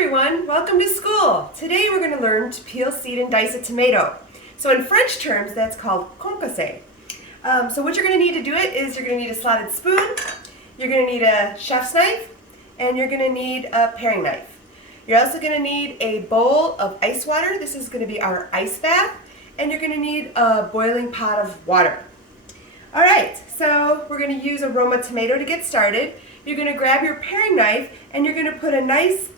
everyone, welcome to school. Today we're going to learn to peel, seed, and dice a tomato. So in French terms, that's called concasse. So what you're going to need to do it is you're going to need a slotted spoon, you're going to need a chef's knife, and you're going to need a paring knife. You're also going to need a bowl of ice water. This is going to be our ice bath. And you're going to need a boiling pot of water. Alright, so we're going to use a Roma tomato to get started. You're going to grab your paring knife and you're going to put a nice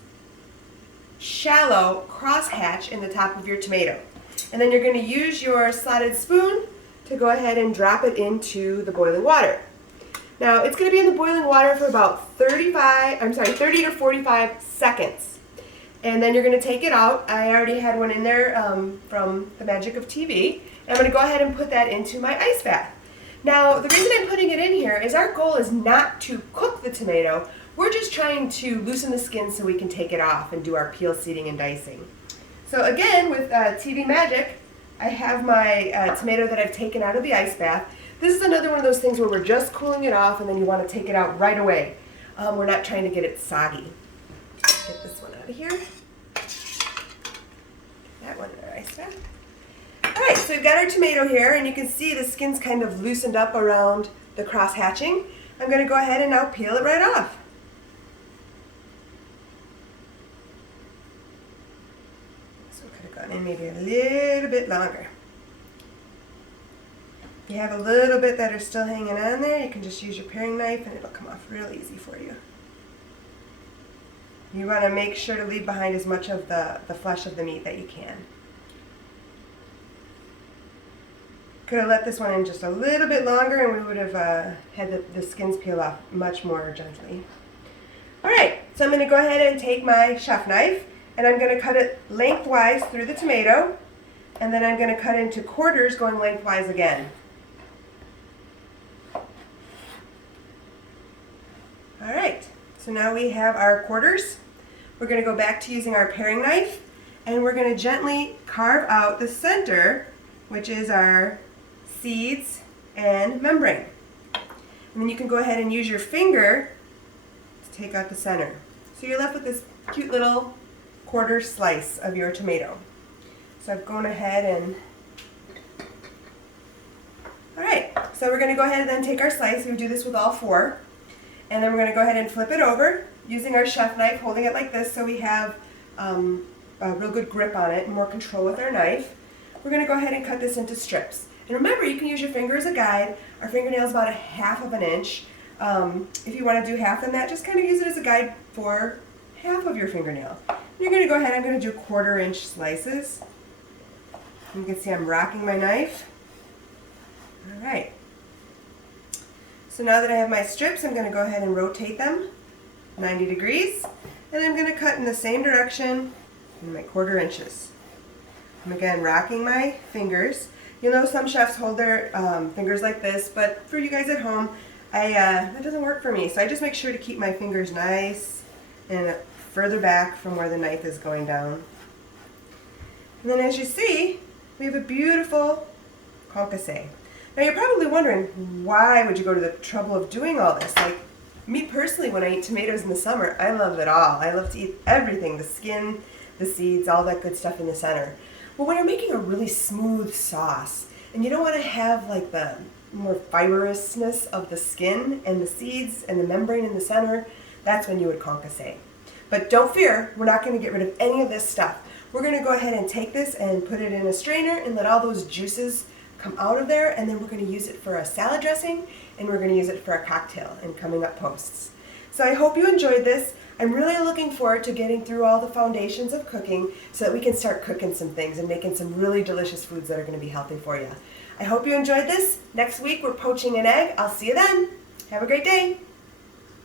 shallow crosshatch in the top of your tomato. And then you're going to use your slotted spoon to go ahead and drop it into the boiling water. Now it's going to be in the boiling water for about 30 to 45 seconds. And then you're going to take it out. I already had one in there from the magic of TV. And I'm going to go ahead and put that into my ice bath. Now, the reason I'm putting it in here is our goal is not to cook the tomato. We're just trying to loosen the skin so we can take it off and do our peel, seeding, and dicing. So again, with TV magic, I have my tomato that I've taken out of the ice bath. This is another one of those things where we're just cooling it off and then you want to take it out right away. We're not trying to get it soggy. Get this one out of here. That one in our ice bath. Alright, so we've got our tomato here, and you can see the skin's kind of loosened up around the cross hatching. I'm going to go ahead and now peel it right off. So we could have gone in maybe a little bit longer. If you have a little bit that are still hanging on there, you can just use your paring knife and it'll come off real easy for you. You want to make sure to leave behind as much of the flesh of the meat that you can. Could have let this one in just a little bit longer and we would have had the skins peel off much more gently. Alright, so I'm going to go ahead and take my chef knife and I'm going to cut it lengthwise through the tomato, and then I'm going to cut into quarters going lengthwise again. Alright, so now we have our quarters. We're going to go back to using our paring knife and we're going to gently carve out the center, which is our seeds and membrane. And then you can go ahead and use your finger to take out the center. So you're left with this cute little quarter slice of your tomato. So I've gone ahead and... Alright, so we're going to go ahead and then take our slice. We do this with all four. And then we're going to go ahead and flip it over using our chef knife, holding it like this so we have a real good grip on it and more control with our knife. We're going to go ahead and cut this into strips. And remember, you can use your finger as a guide. Our fingernail is about 1/2 of an inch. If you want to do half than that, just kind of use it as a guide for half of your fingernail. And you're going to go ahead, I'm going to do 1/4 inch slices. You can see I'm rocking my knife. Alright. So now that I have my strips, I'm going to go ahead and rotate them 90 degrees. And I'm going to cut in the same direction in my 1/4 inches. I'm again rocking my fingers. You know, some chefs hold their fingers like this, but for you guys at home, that doesn't work for me. So I just make sure to keep my fingers nice and further back from where the knife is going down. And then as you see, we have a beautiful concasse. Now you're probably wondering, why would you go to the trouble of doing all this? Like, me personally, when I eat tomatoes in the summer, I love it all. I love to eat everything, the skin, the seeds, all that good stuff in the center. Well, when you're making a really smooth sauce, and you don't want to have like the more fibrousness of the skin and the seeds and the membrane in the center, that's when you would concasse. But don't fear, we're not going to get rid of any of this stuff. We're going to go ahead and take this and put it in a strainer and let all those juices come out of there, and then we're going to use it for a salad dressing, and we're going to use it for a cocktail in coming up posts. So I hope you enjoyed this. I'm really looking forward to getting through all the foundations of cooking so that we can start cooking some things and making some really delicious foods that are going to be healthy for you. I hope you enjoyed this. Next week we're poaching an egg. I'll see you then. Have a great day.